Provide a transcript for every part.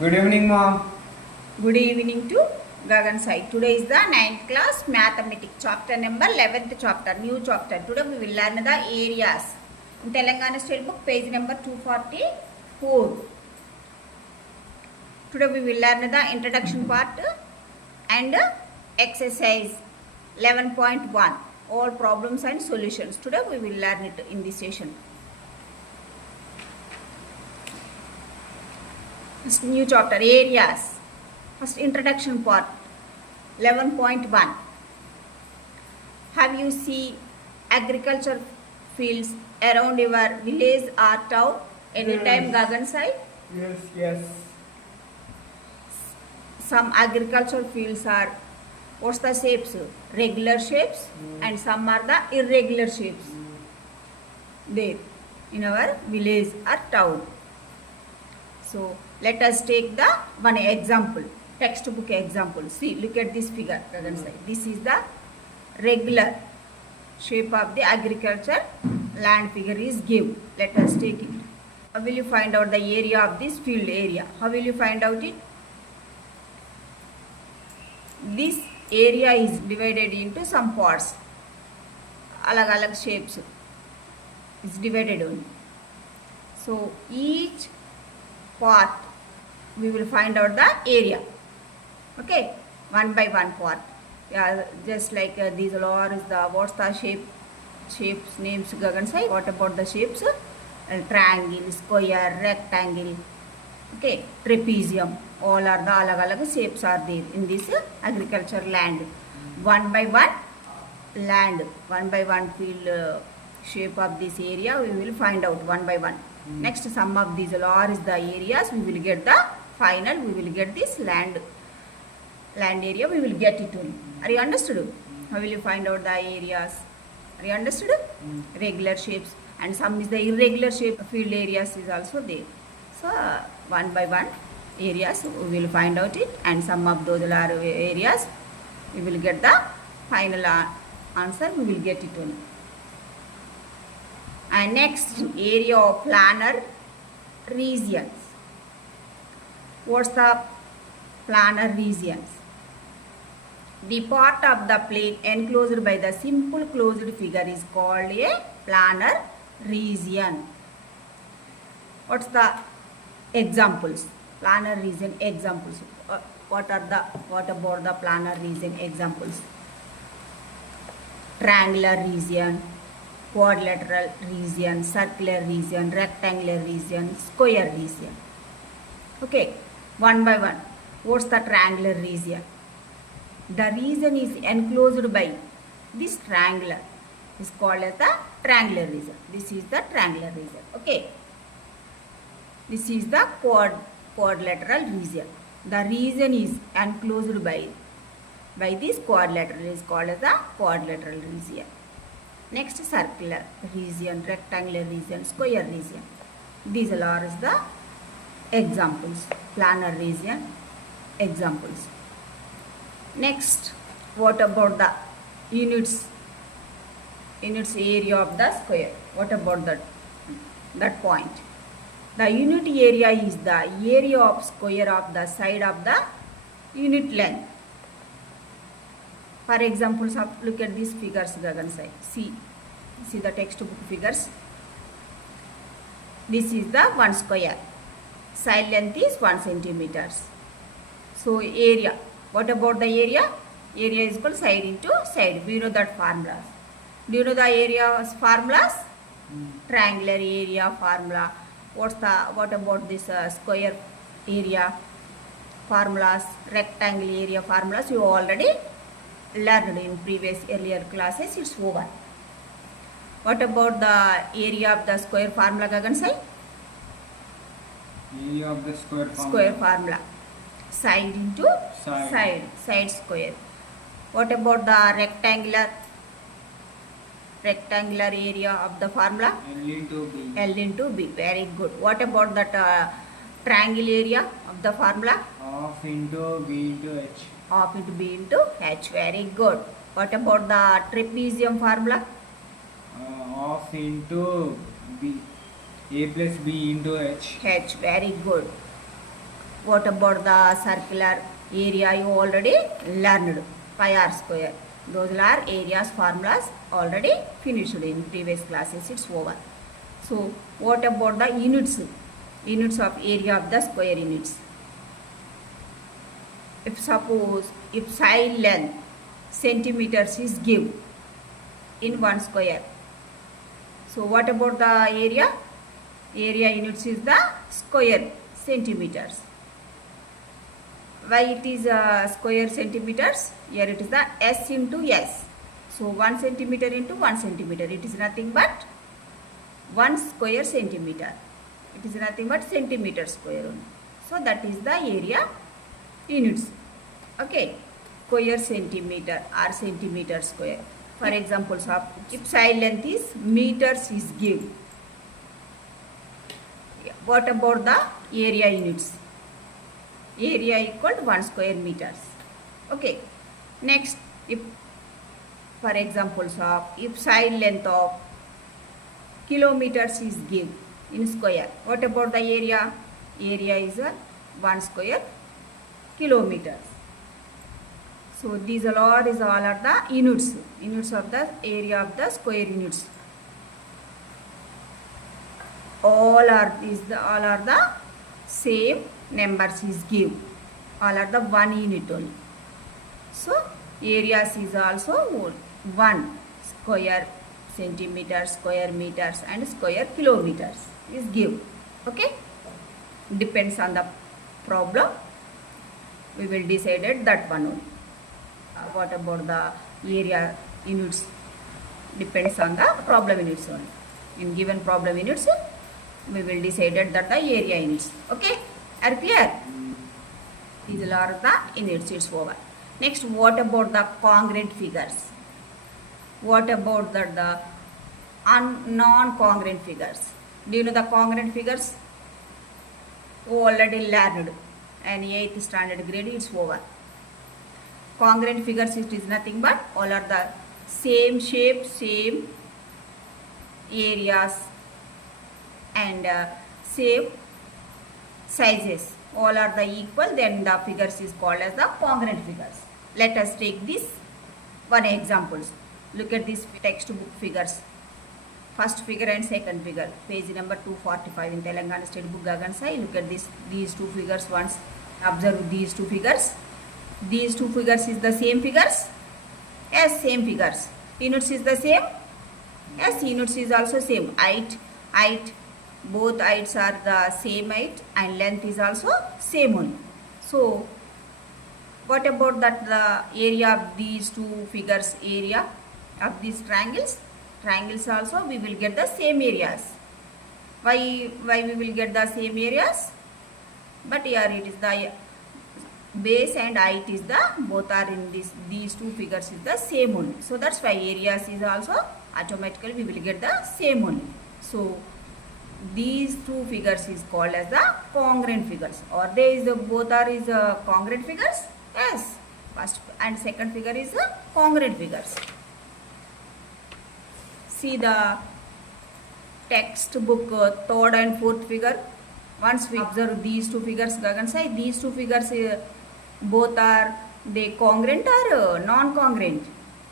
Good evening, ma'am. Good evening to Gagan Sai. Today is the 9th class mathematics chapter number 11th chapter, new chapter. Today we will learn the areas. In Telangana State book page number 244. Today we will learn the introduction part and exercise 11.1, all problems and solutions. Today we will learn it in this session. First new chapter, areas. First introduction part, 11.1. Have you seen agriculture fields around your village or town anytime, Gagan Sai? Yes. Some agriculture fields are, what's the shapes? Regular shapes, and some are the irregular shapes. There in our village or town. So let us take the one example, textbook example. See, look at this figure. This is the regular shape of the agriculture land figure is given. Let us take it. How will you find out the area of this field area? How will you find out it? This area is divided into some parts. Alag shapes is divided on. So each part we will find out the area. Okay, one by one part. Yeah, just like these all are is the what's the shapes names, Gagan Sai. What about the shapes? Triangle, square, rectangle. Okay, trapezium. All are the alag shapes are there in this agriculture land. One by one land, one by one field shape of this area we will find out one by one. Next, sum of these all is the areas. We will get the final. We will get this land area. We will get it only. Are you understood? How will you find out the areas? Are you understood? Regular shapes, and some is the irregular shape field areas is also there. So one by one areas we will find out it, and some of those are areas we will get the final answer. We will get it only. And next, area of planar regions. What's the planar regions? The part of the plane enclosed by the simple closed figure is called a planar region. What's the examples? Planar region examples. What about the planar region examples? Triangular region, quadrilateral region, circular region, rectangular region, square region. Okay, one by one. What's the triangular region? The region is enclosed by this triangular is called as the triangular region. This is the triangular region. Okay. This is the quadrilateral region. The region is enclosed by this quadrilateral is called as the quadrilateral region. Next, circular region, rectangular region, square region. These are the examples, planar region examples. Next, what about the units area of the square? What about that point? The unit area is the area of square of the side of the unit length. For example, look at these figures, Gagan Sai. See the textbook figures. This is the 1 square. Side length is 1 centimeters. So area. What about the area? Area is equal side into side. Do you know that formulas? Do you know the area formulas? Triangular area formula. What about this square area formulas? Rectangle area formulas you already learned in previous earlier classes. It's over. What about the area of the square formula, Gagan Sai? Area of the square formula. Square formula. Side into side square. What about the rectangular area of the formula? L into B. Very good. What about that triangle area of the formula? Half into B into H. Half into B into H. Very good. What about the trapezium formula? Half into B. A plus B into H. H. Very good. What about the circular area? You already learned pi r square. Those are areas formulas already finished in previous classes. It's over. So what about the units? Units of area of the square units. If suppose if side length centimeters is given in 1 square. So what about the area? Area units is the square centimeters. Why it is square centimeters? Here it is the S into S. So 1 centimeter into 1 centimeter. It is nothing but 1 square centimeter. It is nothing but centimeter square only. So that is the area units. Okay. Square centimeter or centimeter square. For examples of if side length is meters is given. What about the area units? Area equal to 1 square meters. Okay. Next, if for examples of if side length of kilometers is given in square. What about the area? Area is 1 square kilometers. So these all are the units. Units of the area of the square units. All are the same numbers is given. All are the 1 unit only. So areas is also 1 square centimeters, square meters and square kilometers is given. Okay. Depends on the problem. We will decide that one only. What about the area units? Depends on the problem units only. In given problem units, we will decide that the area units. Okay, are clear? These are the units. It's over. Next, what about the congruent figures? What about the non-congruent figures? Do you know the congruent figures? You already learned, and 8th standard grade it's over. Congruent figures it is nothing but all are the same shape, same areas and same sizes. All are the equal, then the figures is called as the congruent figures. Let us take this one examples. Look at these textbook figures. First figure and second figure. Page number 245 in Telangana State Book Gagansai. Look at these two figures once. Observe these two figures. These two figures is the same figures? Yes, same figures. Units is the same? Yes, units is also same. Height, both heights are the same height and length is also same only. So, what about that the area of these two figures, area of these triangles? Triangles also we will get the same areas. Why we will get the same areas? But here it is the base and height is the both are in these two figures is the same only. So that's why areas is also automatically we will get the same only. So these two figures is called as the congruent figures. Or there is both are is congruent figures? Yes. First and second figure is congruent figures. See the textbook third and fourth figure. Once we observe these two figures, Gagan, these two figures both are they congruent or non-congruent?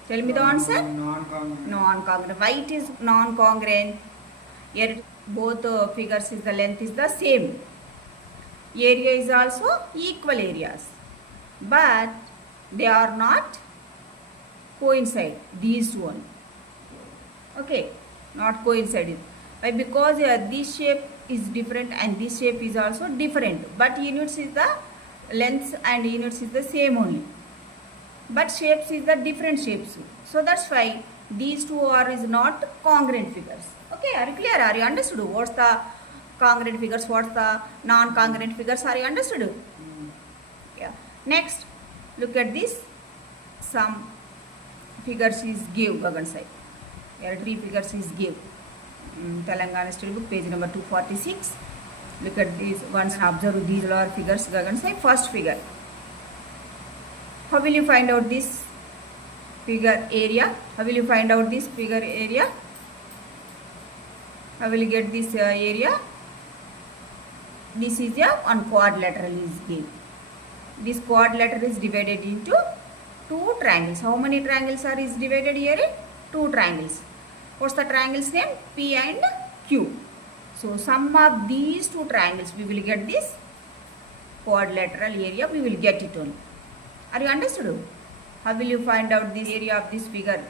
Tell me the answer. Non-congruent. Non-congruent. Why it is non-congruent? Here both figures is the length is the same. Area is also equal areas, but they are not coincide. These two one. Okay, not coinciding. Why? Because this shape is different and this shape is also different. But units is the lengths and units is the same only. But shapes is the different shapes. So that's why these two are is not congruent figures. Okay, are you clear? Are you understood? What's the congruent figures? What's the non-congruent figures? Are you understood? Yeah. Next, look at this. Some figures is give Gagan side. Here 3 figures is give. Telangana State Book, page number 246. Look at these. Once observe these are figures. Gagan say first figure. How will you find out this figure area? How will you find out this figure area? How will you get this area? this is a one quadrilateral is given. This quadrilateral is divided into two triangles. How many triangles are is divided here? Two triangles. What's the triangle's name? P and Q. So sum of these two triangles, we will get this quadrilateral area. We will get it only. Are you understood? How will you find out this area of this figure?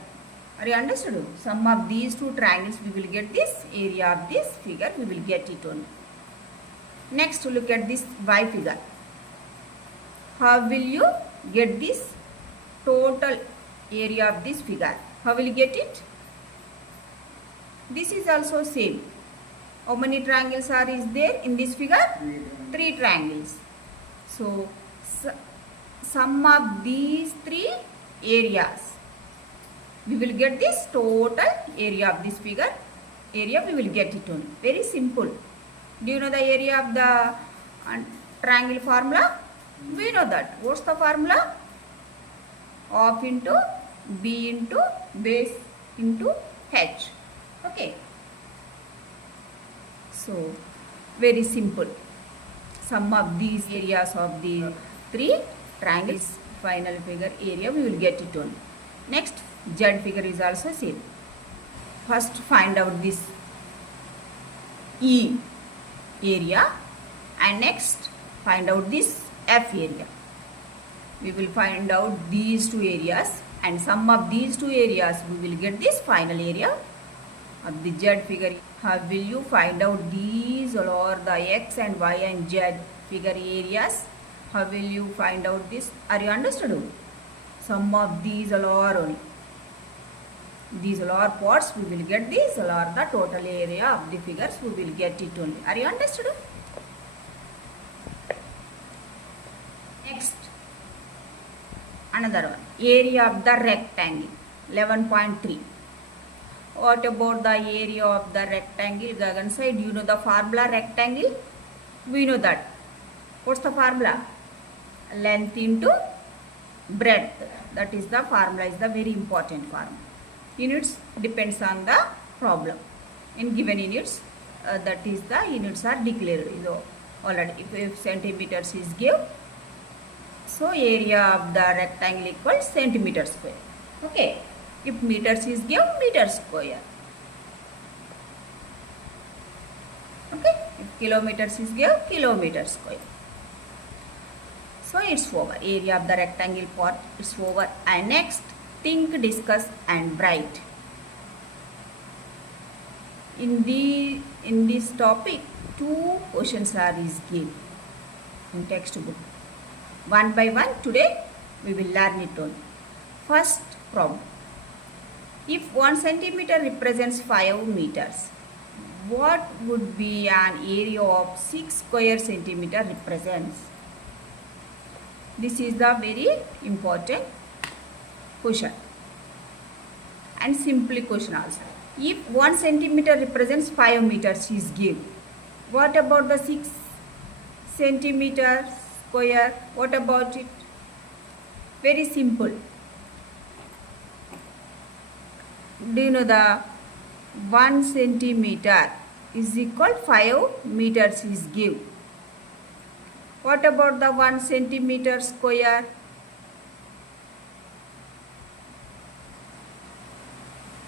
Are you understood? Sum of these two triangles, we will get this area of this figure. We will get it only. Next, look at this Y figure. How will you get this total area of this figure? How will you get it? This is also same. How many triangles are is there in this figure? Three triangles. So sum of these three areas, we will get this total area of this figure. Area we will get it only. Very simple. Do you know the area of the triangle formula? We know that. What's the formula? Half into B into base into H. Okay. So, very simple. Sum of these areas of the three triangles, final figure area, we will get it only. Next, Z figure is also same. First, find out this E area and next find out this F area. We will find out these two areas and sum of these two areas, we will get this final area of the Z figure. How will you find out these or the X and Y and Z figure areas? How will you find out this? Are you understood? Sum of these are only. These are parts, we will get these are the total area of the figures, we will get it only. Are you understood? Next, another one, area of the rectangle, 11.3. What about the area of the rectangle? Gagan side, you know the formula rectangle? We know that. What's the formula? Length into breadth. That is the formula, is the very important formula. Units depends on the problem. In given units, that is the units are declared. So already, if centimeters is given, so area of the rectangle equals centimeter square. Okay. If meters is given, meter square. Okay. If kilometers is given, kilometer square. So it's over. Area of the rectangle part is over. And next, think, discuss and write. In this topic, two questions are is given in textbook. One by one, today we will learn it only. First problem. If 1 centimeter represents 5 meters, what would be an area of 6 square centimeter represents? This is the very important question and simple question also. If 1 centimeter represents 5 meters is given, what about the 6 centimeter square? What about it? Very simple. Do you know the 1 centimeter is equal 5 meters is given? What about the 1 centimeter square?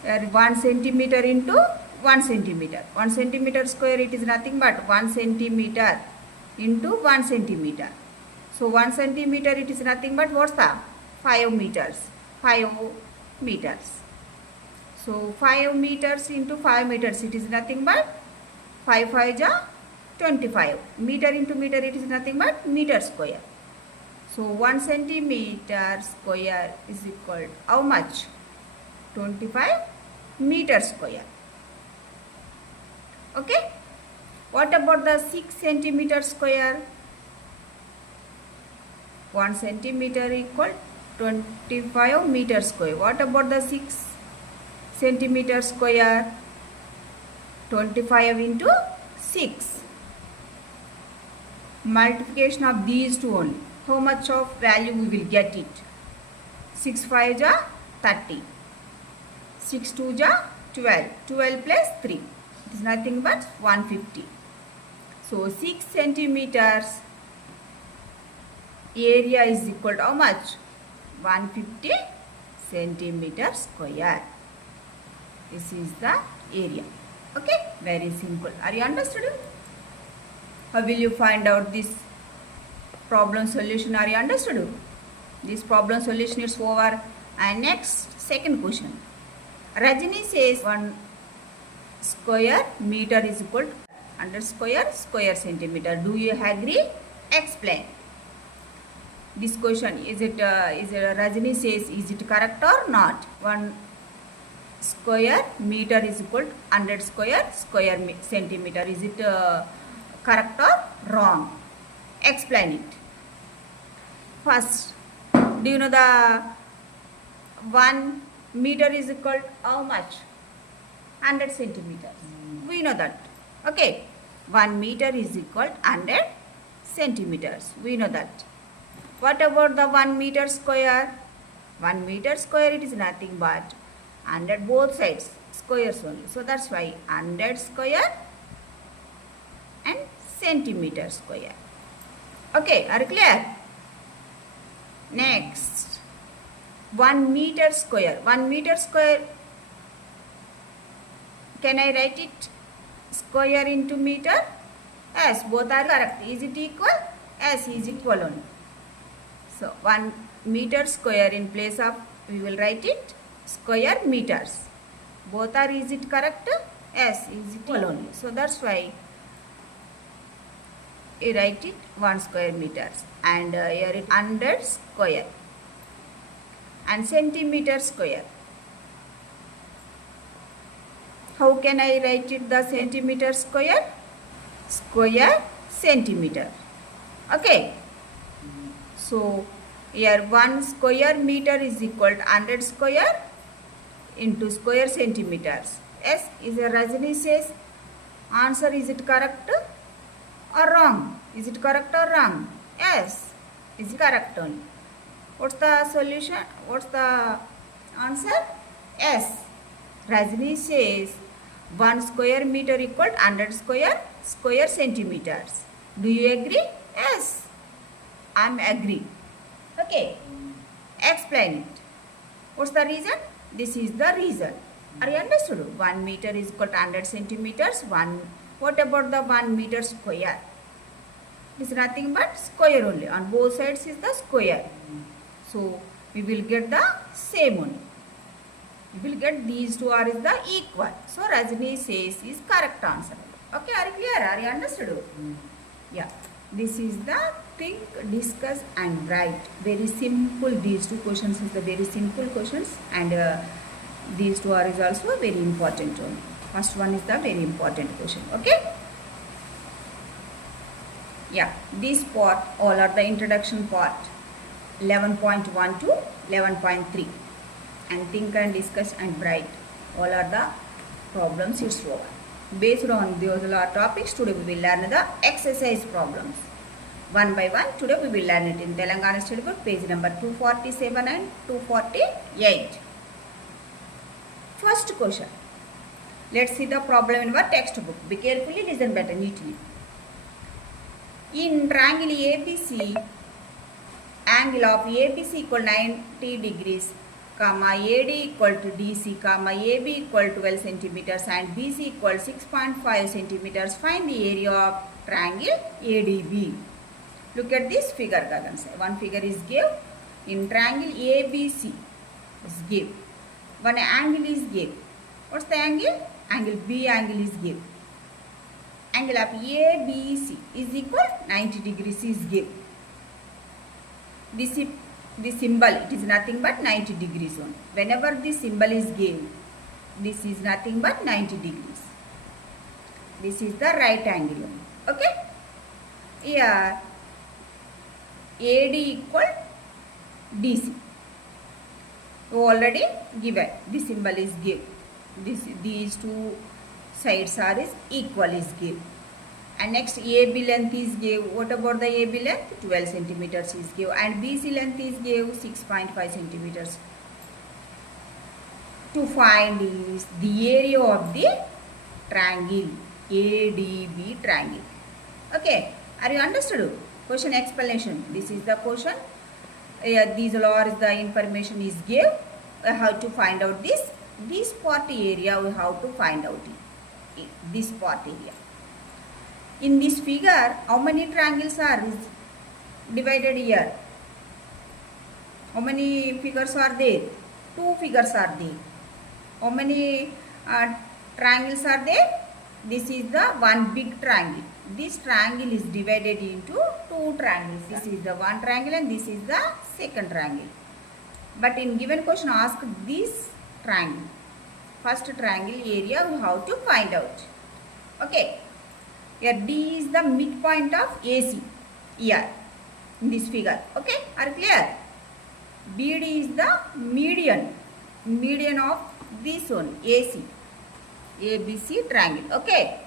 There 1 centimeter into 1 centimeter. 1 centimeter square, it is nothing but 1 centimeter into 1 centimeter. So 1 centimeter, it is nothing but what's the? 5 meters. 5 meters. So 5 meters into 5 meters, it is nothing but 5 5 ja 25. Meter into meter, it is nothing but meter square. So 1 centimeter square is equal to how much? 25 meter square. Okay. What about the 6 centimeter square? 1 centimeter equal 25 meter square. What about the 6 centimeter square? 25 into 6. Multiplication of these two only. How much of value we will get it? 6 5 ja 30. 6 2 ja 12. 12 plus 3. It is nothing but 150. So 6 centimeters area is equal to how much? 150 centimeter square. This is the area. Okay, very simple. Are you understood? How will you find out this problem solution? Are you understood? This problem solution is over. And next, second question. Rajini says 1 square meter is equal to 100 square centimeter. Do you agree? Explain. This question, is it Rajini says, is it correct or not? 1 square meter is equal to 100 square centimeter. Is it correct or wrong? Explain it. First, do you know the 1 meter is equal to how much? 100 centimeters. We know that. Okay. 1 meter is equal to 100 centimeters. We know that. What about the 1 meter square? 1 meter square, it is nothing but 100 both sides, squares only. So that's why 100 square and centimeter square. Okay, are you clear? Next, 1 meter square. 1 meter square, can I write it square into meter? Yes, both are correct. Is it equal? Yes, is equal only. So 1 meter square in place of, we will write it square meters. Both are, is it correct? Yes, is equal only. So that's why you write it 1 square meters. And here it 100 square. And centimeter square. How can I write it the centimeter square? Square centimeter. Okay. So here 1 square meter is equal to 100 square into square centimeters. Yes, is a Rajini says answer, is it correct or wrong? Is it correct or wrong? Yes, is it correct only. What's the solution? What's the answer? Yes, Rajini says 1 square meter equal to 100 square centimeters. Do you agree? Yes, I am agree. Okay, explain it. What's the reason? This is the reason. Are you understood? 1 meter is equal to 100 centimeters. What about the 1 meter square? It is nothing but square only. On both sides is the square. So we will get the same only. We will get these two are is the equal. So Rajini says is correct answer. Okay, are you clear? Are you understood? Yeah. This is the think, discuss and write. Very simple. These two questions is the very simple questions, and these two are is also very important one. First one is the very important question. Okay. Yeah. This part all are the introduction part 11.1 to 11.3, and think and discuss and write all are the problems it's over. Based on those topics, today we will learn the exercise problems. One by one, today we will learn it in Telangana State Board, page number 247 and 248. First question. Let's see the problem in our textbook. Be carefully, listen better, neatly. In triangle ABC, angle of ABC equal 90 degrees, comma AD equal to DC, comma AB equal to 12 centimeters and BC equal 6.5 centimeters. Find the area of triangle ADB. Look at this figure. One figure is given. In triangle ABC is given. One angle is given. What's the angle? Angle B angle is given. Angle of ABC is equal 90 degrees is given. This symbol, it is nothing but 90 degrees only. Whenever this symbol is given, this is nothing but 90 degrees. This is the right angle only. Okay? Here, AD equal DC. Already given. This symbol is given. These two sides are is equal is given. And next AB length is given. What about the AB length? 12 centimeters is given. And BC length is given 6.5 centimeters. To find is the area of the triangle, ADB triangle. Okay, are you understood? Question explanation. This is the question. These all is the information is give. How to find out this part area? We have to find out this part area. In this figure, how many triangles are divided here? How many figures are there? Two figures are there. How many triangles are there? This is the one big triangle. This triangle is divided into two triangles. This is the one triangle and this is the second triangle. But in given question ask this triangle. First triangle area we have to find out. Okay. Here D is the midpoint of AC here in this figure. Okay. Are clear? BD is the median of this one AC. ABC triangle. Okay.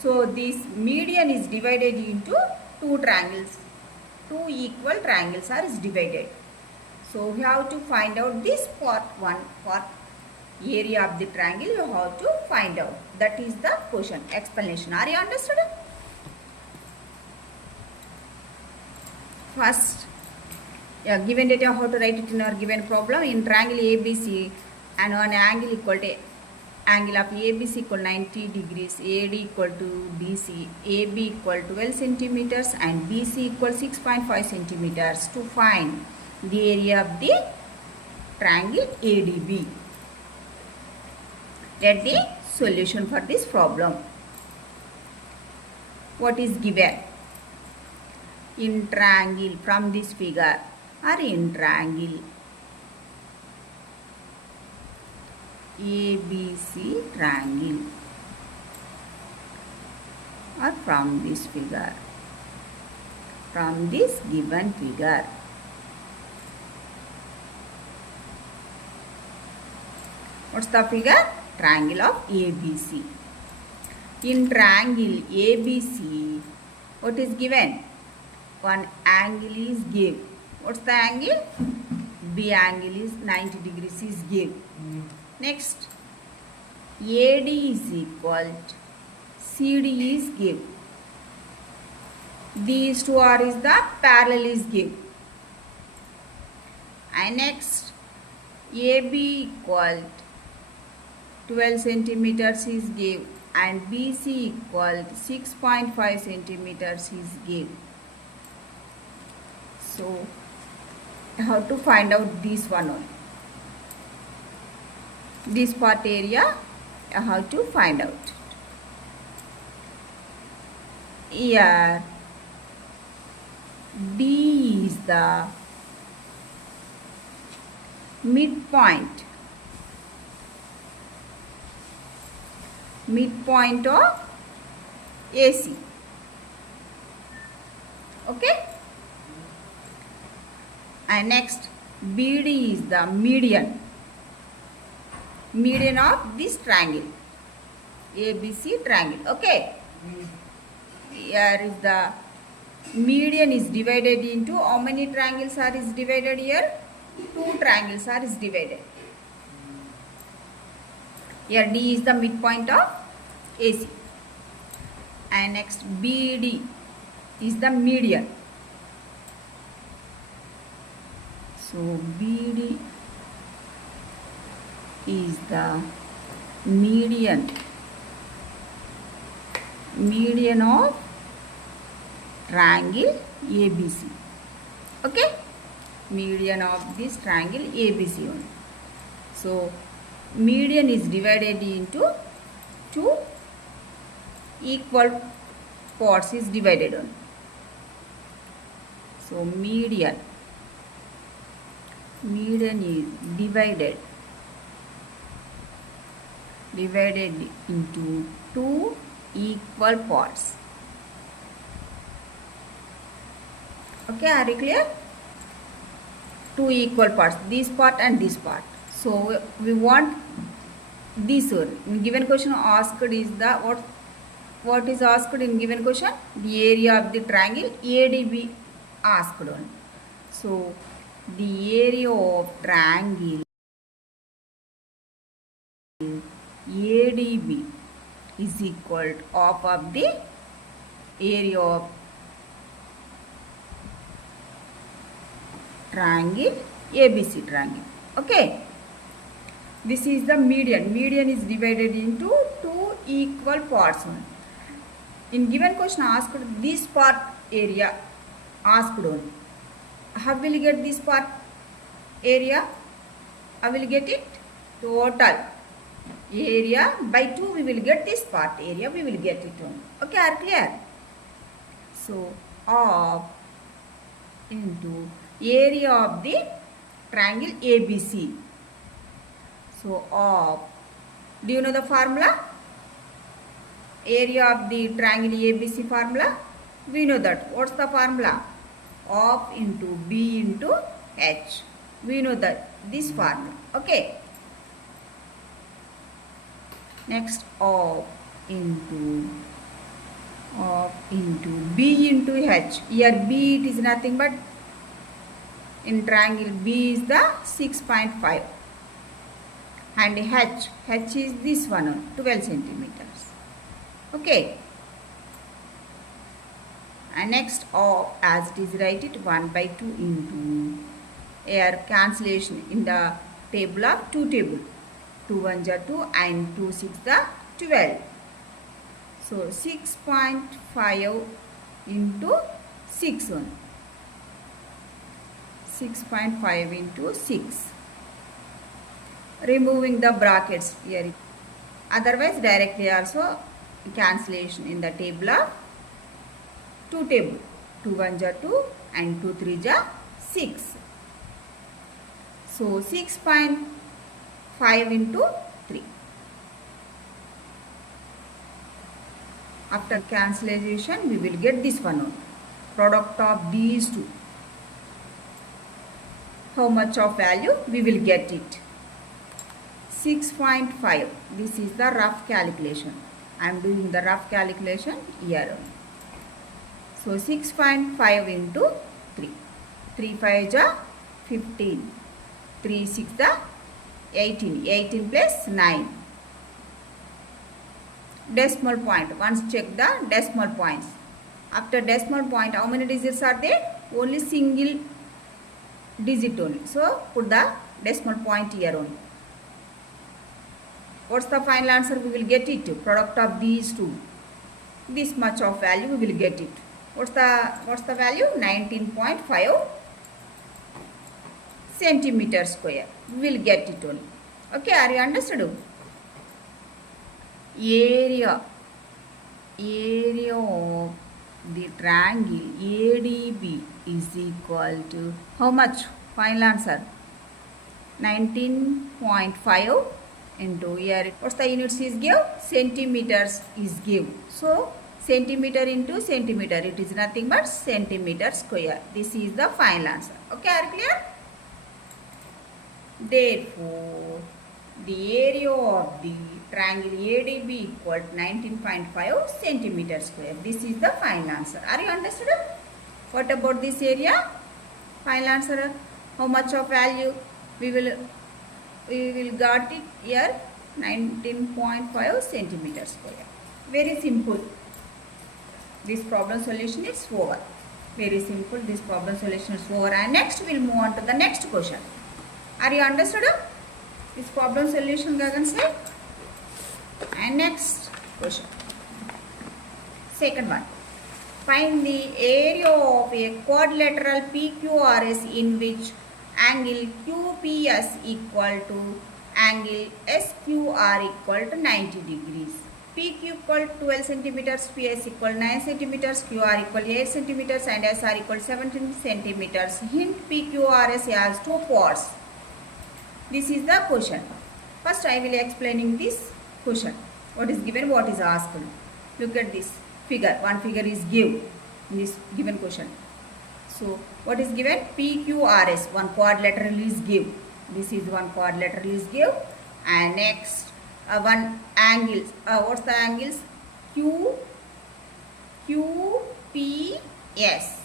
So this median is divided into two triangles. Two equal triangles are divided. So we have to find out this part area of the triangle. You have to find out. That is the question explanation. Are you understood? First, given data how to write it in our given problem. In triangle ABC and one angle equal to angle of ABC equal 90 degrees, AD equal to DC, AB equal 12 centimeters and BC equal 6.5 centimeters to find the area of the triangle ADB. Get the solution for this problem. What is given? In triangle from this figure or in triangle ABC triangle or from this figure, from this given figure. What's the figure? Triangle of ABC. In triangle ABC, what is given? One angle is given. What's the angle? B angle is 90 degrees is given. Next, AD is equal to CD is given. These two are is the parallel is given. And next, AB equal to 12 centimeters is given and BC equal to 6.5 centimeters is given. So, how to find out this one only. This part area, how to find out. Here, D is the midpoint of AC. Okay? And next, BD is the median of this triangle, ABC triangle. Okay? Here is the median is divided into how many triangles are is divided here? Two triangles are is divided. Here D is the midpoint of AC. And next BD is the median. So BD is the median of triangle ABC. Okay? Median of this triangle ABC only. So median is divided into two equal parts is divided on. So median is divided into two equal parts. Okay, are you clear? Two equal parts, this part and this part. So we want this one. In given question asked is the what is asked in given question? The area of the triangle ADB asked on. So the area of triangle ADB is equal to half of the area of triangle ABC triangle. Okay. This is the median. Median is divided into two equal parts. In given question asked this part area asked only. How will you get this part area? I will get it total area by 2 we will get this part area, we will get it only. Okay, are clear? So of into area of the triangle ABC. So of, do you know the formula? Area of the triangle ABC formula? We know that. What's the formula? Of into B into H. We know that this formula. Okay. Next of into B into H. Here B it is nothing but in triangle B is the 6.5 and H is this one 12 centimeters. Okay. And next of as it is write it 1 by 2 into here cancellation in the table of 2 table. 2 1s are 2 and 2 6 the 12. So 6.5 into 6 1. 6.5 into 6. Removing the brackets here. Otherwise directly also cancellation in the table of 2 table. 2 1s are 2 and 2 3s are 6. So 6.5 into 3. After cancellation we will get this one only. Product of these two. How much of value? We will get it. 6.5. This is the rough calculation. I am doing the rough calculation here only. So 6.5 into 3. 3 5 is 15. 3 6 is 18. 18 plus 9. Decimal point. Once check the decimal points. After decimal point, how many digits are there? Only single digit only. So put the decimal point here only. What's the final answer? We will get it. Product of these two. This much of value we will get it. What's the value? 19.5 centimeter square. We will get it only. Okay, are you understood? Area of the triangle ADB is equal to how much? Final answer 19.5 into here. What's the units is give? Centimeters is give. So centimeter into centimeter, it is nothing but centimeter square. This is the final answer. Okay, are clear? Therefore, the area of the triangle ADB equal to 19.5 centimeter square. This is the final answer. Are you understood? What about this area? Final answer. How much of value? We will got it here 19.5 centimeter square. Very simple. This problem solution is over. Very simple. This problem solution is over. And next we will move on to the next question. Are you understood? This problem solution gagan say. And next question. Second one. Find the area of a quadrilateral PQRS in which angle QPS equal to angle SQR equal to 90 degrees. PQ equal 12 centimeters, PS equal 9 centimeters, QR equal 8 centimeters and SR equal 17 centimeters. Hint PQRS has two parts. This is the question. First I will explaining this question. What is given, what is asked. Look at this figure. One figure is given in this given question. So what is given? PQRS. One quadrilateral is given. This is one quadrilateral is given. And next one angles. What's the angles? QPS.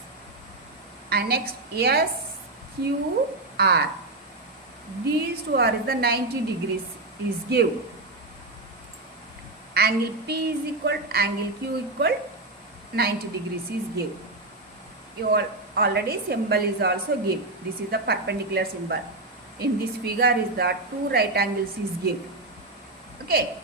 And next SQR. These two are the 90 degrees is given. Angle P is equal to angle Q equal 90 degrees is given. You all already symbol is also given. This is the perpendicular symbol. In this figure is the two right angles is given. Okay.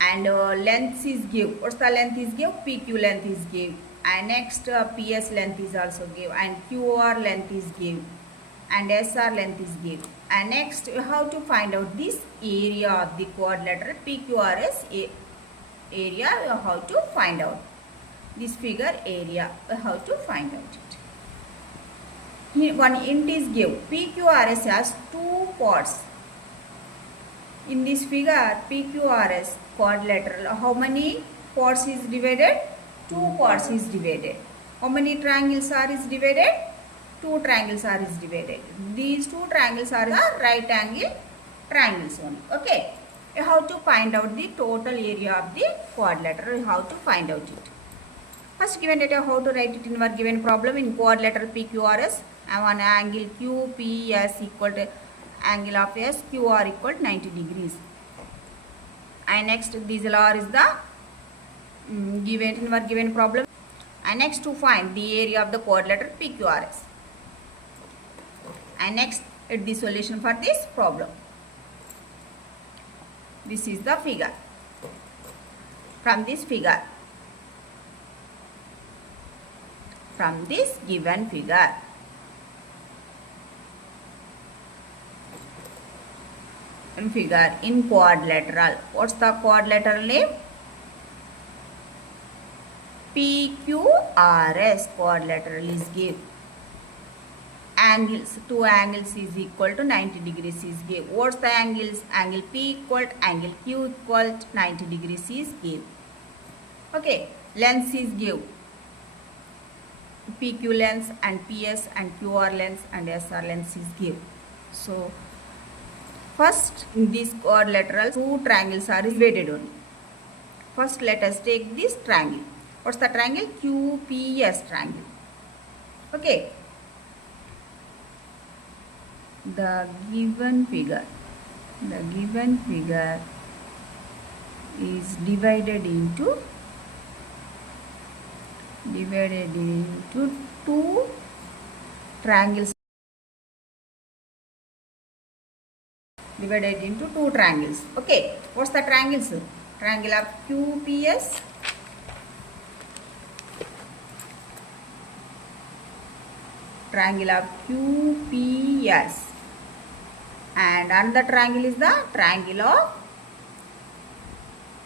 And length is given. What's the length is given? PQ length is given. And next PS length is also given. And QR length is given. And SR length is given. And next how to find out this area of the quadrilateral PQRS area, how to find out. This figure area, how to find out it. Here one int is given. PQRS has two parts. In this figure, PQRS quadrilateral, how many parts is divided? Two parts is divided. How many triangles are is divided? Two triangles are is divided. These two triangles are the right angle triangles only. Okay. How to find out the total area of the quadrilateral? How to find out it? First given data, how to write it in our given problem. In quadrilateral PQRS, and one angle QPS equal to angle of SQR equal to 90 degrees. And next this law is the given in our given problem. And next to find the area of the quadrilateral PQRS. And next the solution for this problem. This is the figure. From this figure, from this given figure, in quadrilateral, what's the quadrilateral name? PQRS quadrilateral is given. Angles, two angles is equal to 90 degrees is given. What's the angles? Angle P equal to angle Q equal to 90 degrees is given. Okay, length is given. PQ length and PS and QR length and SR length is given. So first in this quadrilateral, two triangles are divided only. First let us take this triangle. What's the triangle? QPS triangle. Okay. The given figure is divided into two triangles. Divided into two triangles. Okay, what's the triangles? Triangle of QPS, triangle of QPS, and another triangle is the triangle of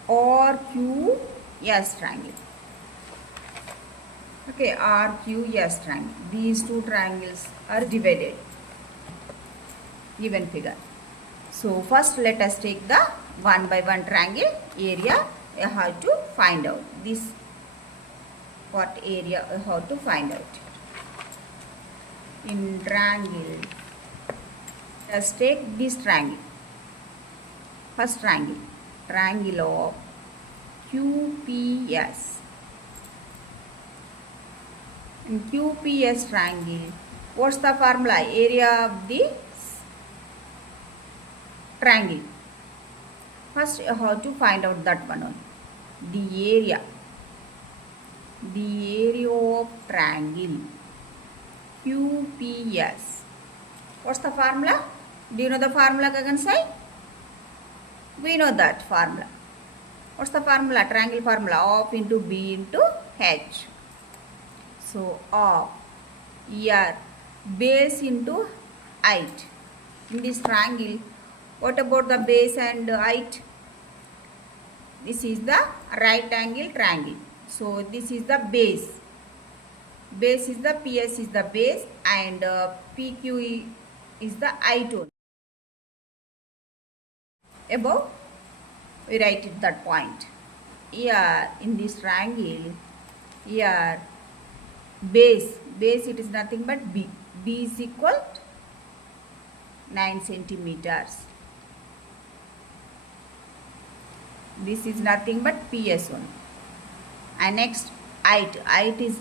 RQS triangle. Okay, RQS triangle. These two triangles are divided. Given figure. So first let us take the one by one triangle area. How to find out this part area? How to find out? In triangle, let us take this triangle. First triangle, triangle of QPS. In QPS triangle, what's the formula? Area of the triangle. First how to find out that one only. The area of triangle QPS. What's the formula? Do you know the formula, Gagan Sai? We know that formula. What's the formula? Triangle formula of into B into H. So of here base into height. In this triangle, what about the base and height? This is the right angle triangle. So this is the base. Base is the PS is the base and PQ is the height only. Above we write it that point. Here in this triangle, here base it is nothing but B. B is equal to 9 centimeters. This is nothing but PS only. And next height is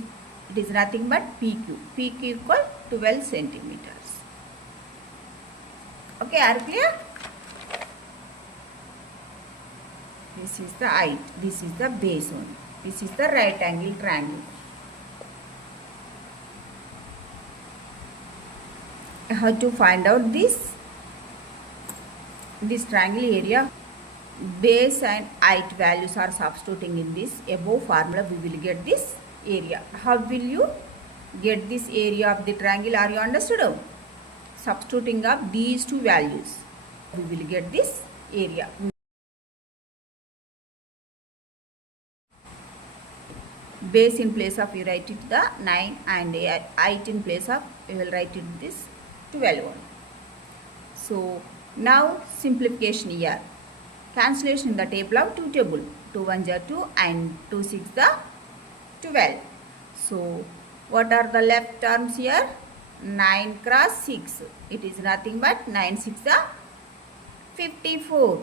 nothing but PQ. PQ equal 12 centimeters. Okay, are clear? This is the height. This is the base only. This is the right angle triangle. How to find out this triangle area? Base and height values are substituting in this above formula, we will get this area. How will you get this area of the triangle? Are you understood? Substituting up these two values, we will get this area. Base in place of, you write it the 9, and height in place of, you will write it this 12. So now simplification here. Cancellation in the table of 2 table. 2 1 are 2 and 2 6 the 12. So what are the left terms here? 9 cross 6. It is nothing but 9 6 the 54.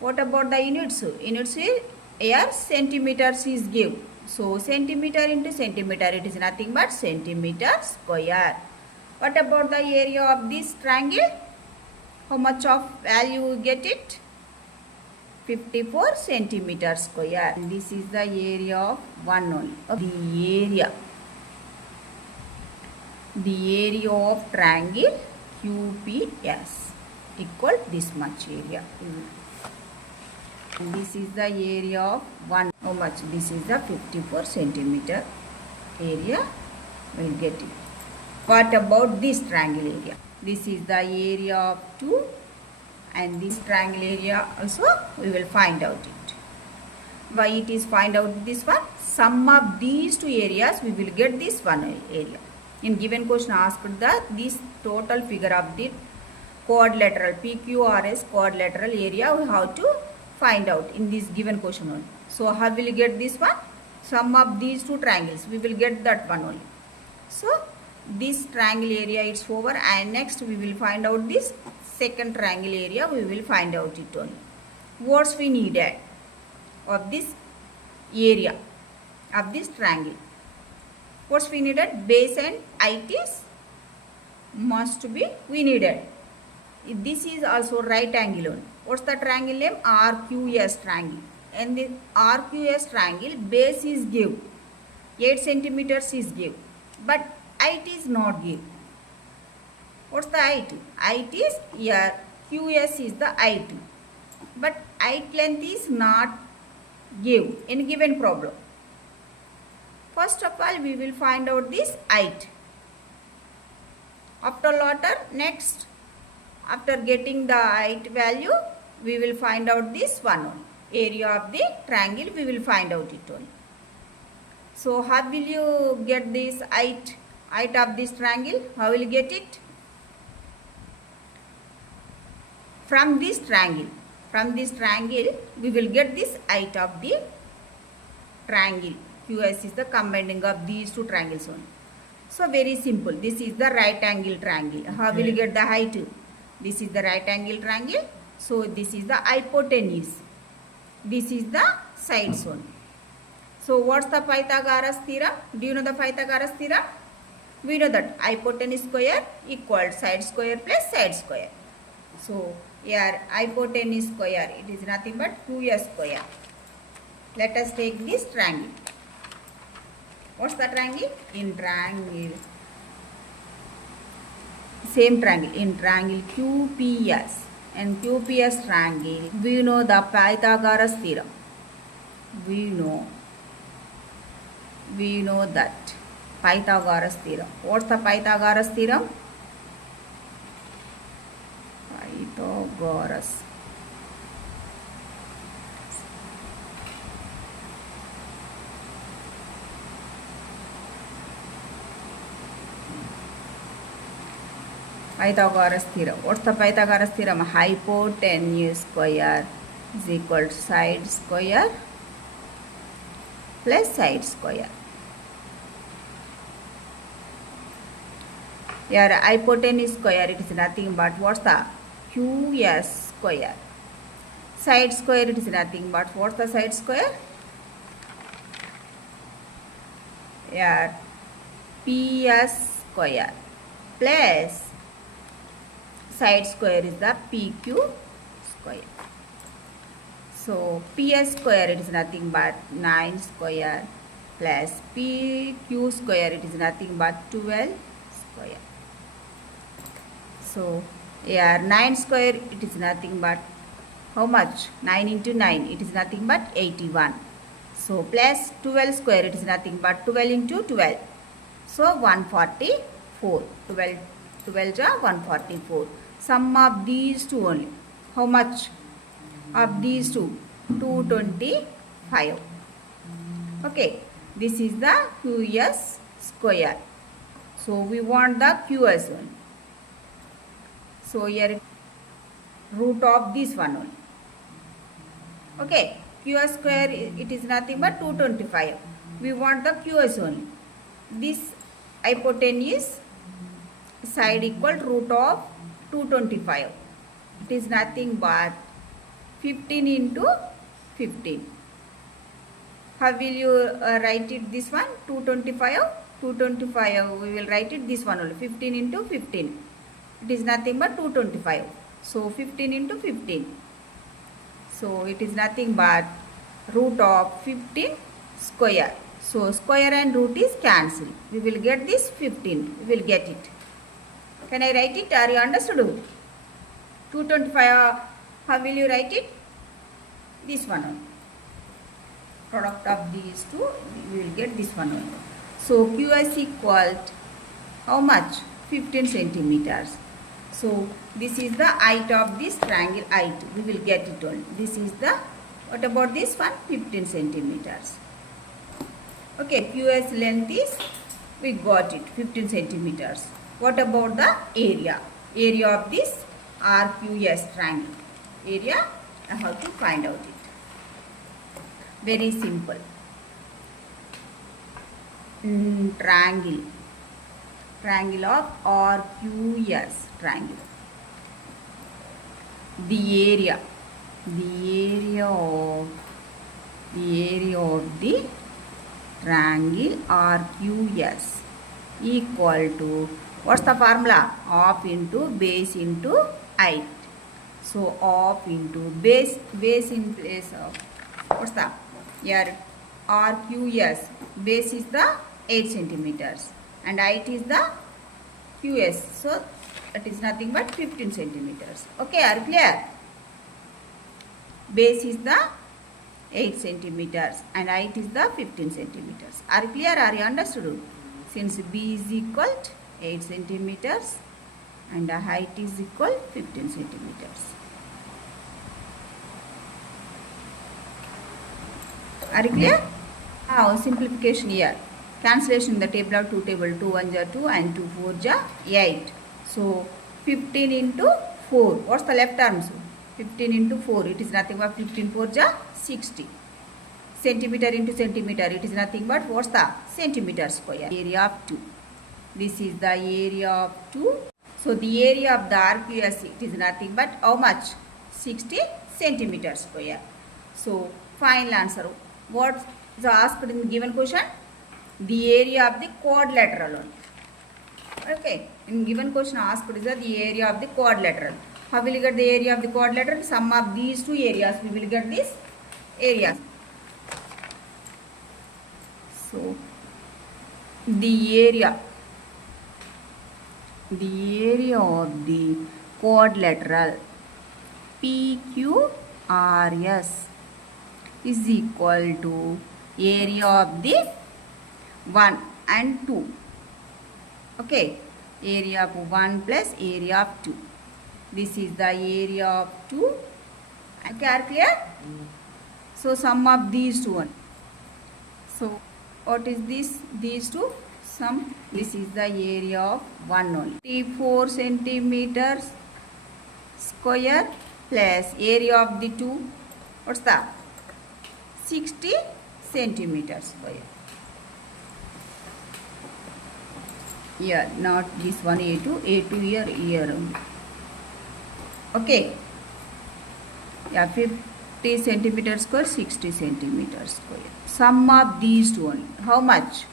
What about the units? Units here centimeters is given. So centimeter into centimeter, it is nothing but centimeter square. What about the area of this triangle? How much of value you get it? 54 centimeter square. This is the area of one only. The area of triangle QPS equal this much area. And this is the area of one. How much? This is the 54 centimeter area. We will get it. What about this triangle area? This is the area of 2. And this triangle area also we will find out it. Why it is find out this one? Sum of these two areas we will get this one area. In given question asked that this total figure of the quadrilateral PQRS quadrilateral area we have to find out in this given question only. So how will you get this one? Sum of these two triangles we will get that one only. So this triangle area it's over, and next we will find out this second triangle area, we will find out it only. What we needed of this area of this triangle? What we needed? Base and height is must be we needed. This is also right angle only. What's the triangle name? RQS triangle. And the RQS triangle base is give 8 centimeters is give, but height is not give. What's the height? Height is here. QS is the height. But height length is not give in given problem. First of all, we will find out this height. After later, next, after getting the height value, we will find out this one only. Area of the triangle, we will find out it only. So, how will you get this height? Height of this triangle, how will you get it? From this triangle, we will get this height of the triangle. QS is the combining of these two triangles only. So very simple. This is the right angle triangle. How will you get the height? This is the right angle triangle. So this is the hypotenuse. This is the sides only. So what's the Pythagoras theorem? Do you know the Pythagoras theorem? We know that hypotenuse square equals side square plus side square. So here hypotenuse square, it is nothing but 2s square. Let us take this triangle. What's the triangle? In triangle. Same triangle. In triangle QPS. And QPS triangle, we know the Pythagoras theorem. We know that Pythagoras theorem. What's the Pythagoras theorem? Pythagoras. Pythagoras theorem. What's the Pythagoras theorem? Hypotenuse square is equal to side square plus side square. Here hypotenuse square, it is nothing but what's the QS square. Side square, it is nothing but what's the side square? Here PS square plus side square is the PQ square. So PS square, it is nothing but 9 square plus PQ square, it is nothing but 12 square. So here 9 square, it is nothing but how much? 9 into 9, it is nothing but 81. So plus 12 square, it is nothing but 12 into 12. So 144. 12 ja 144. Sum of these two only. How much? Of these two? 225. Okay. This is the QS square. So we want the QS one. So here root of this one only. Okay. QS square, it is nothing but 225. We want the QS only. This hypotenuse side equal root of 225. It is nothing but 15 into 15. How will you write it this one? 225. 225 we will write it this one only. 15 into 15. It is nothing but 225. So 15 into 15. So it is nothing but root of 15 square. So square and root is cancelled. We will get this 15. We will get it. Can I write it? Are you understood? 225. How will you write it? This one only. Product of these two, we will get this one only. So QS equal how much? 15 centimeters. So this is the height of this triangle height. We will get it only. This is the, what about this one? 15 centimeters. Okay, QS length is, we got it, 15 centimeters. What about the area? Area of this RQS triangle. Area, I have to find out it. Very simple. Triangle. Triangle of RQS triangle. The area of the triangle RQS equal to, what's the formula? Half into base into height. So half into base in place of, what's the, here RQS, base is the 8 centimeters and height is the QS. So it is nothing but 15 centimeters. Okay, are you clear? Base is the 8 centimeters and height is the 15 centimeters. Are you clear? Are you understood? Since B is equal to 8 centimeters and the height is equal 15 centimeters. Are you clear? Now simplification here. Cancellation in the table of 2 table. 2 1 ja 2 and 2 4 ja 8. So 15 into 4. What's the left arm? So 15 into 4. It is nothing but 15 4 ja 60. Centimeter into centimeter. It is nothing but what's the centimeter square. Area of 2. This is the area of 2. So the area of the RQS, it is nothing but how much? 60 centimeter square. So final answer. What's the asked in the given question? The area of the quadrilateral one. Okay. In given question asked is the area of the quadrilateral. How will you get the area of the quadrilateral? Sum of these two areas. We will get this area. So the area of the quadrilateral PQRS is equal to area of the 1 and 2. Okay, area of 1 plus area of 2. This is the area of 2. Okay, are clear? So sum of these two. So what is this? These two sum. This is the area of 1 only. 34 centimeters square plus area of the 2. What's that? 60 centimeters square. Here, not this one A2 here only. Okay. Yeah, 50 centimeters square, 60 centimeters square. Sum of these two only. How much?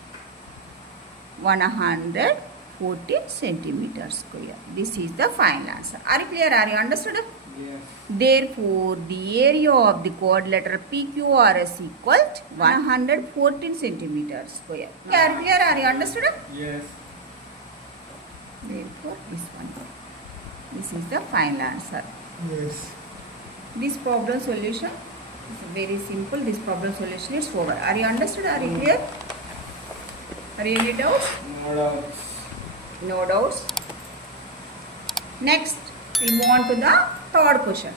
140 centimeters square. This is the final answer. Are you clear? Are you understood? Yes. Therefore, the area of the quadrilateral PQRS equals 114 centimeters square. Clear? Are you understood? Yes. Therefore, this one. This is the final answer. Yes. This problem solution is very simple. This problem solution is over. Are you understood? Are you clear? Are you any doubts? No doubts. No doubts. Next, we move on to the third question.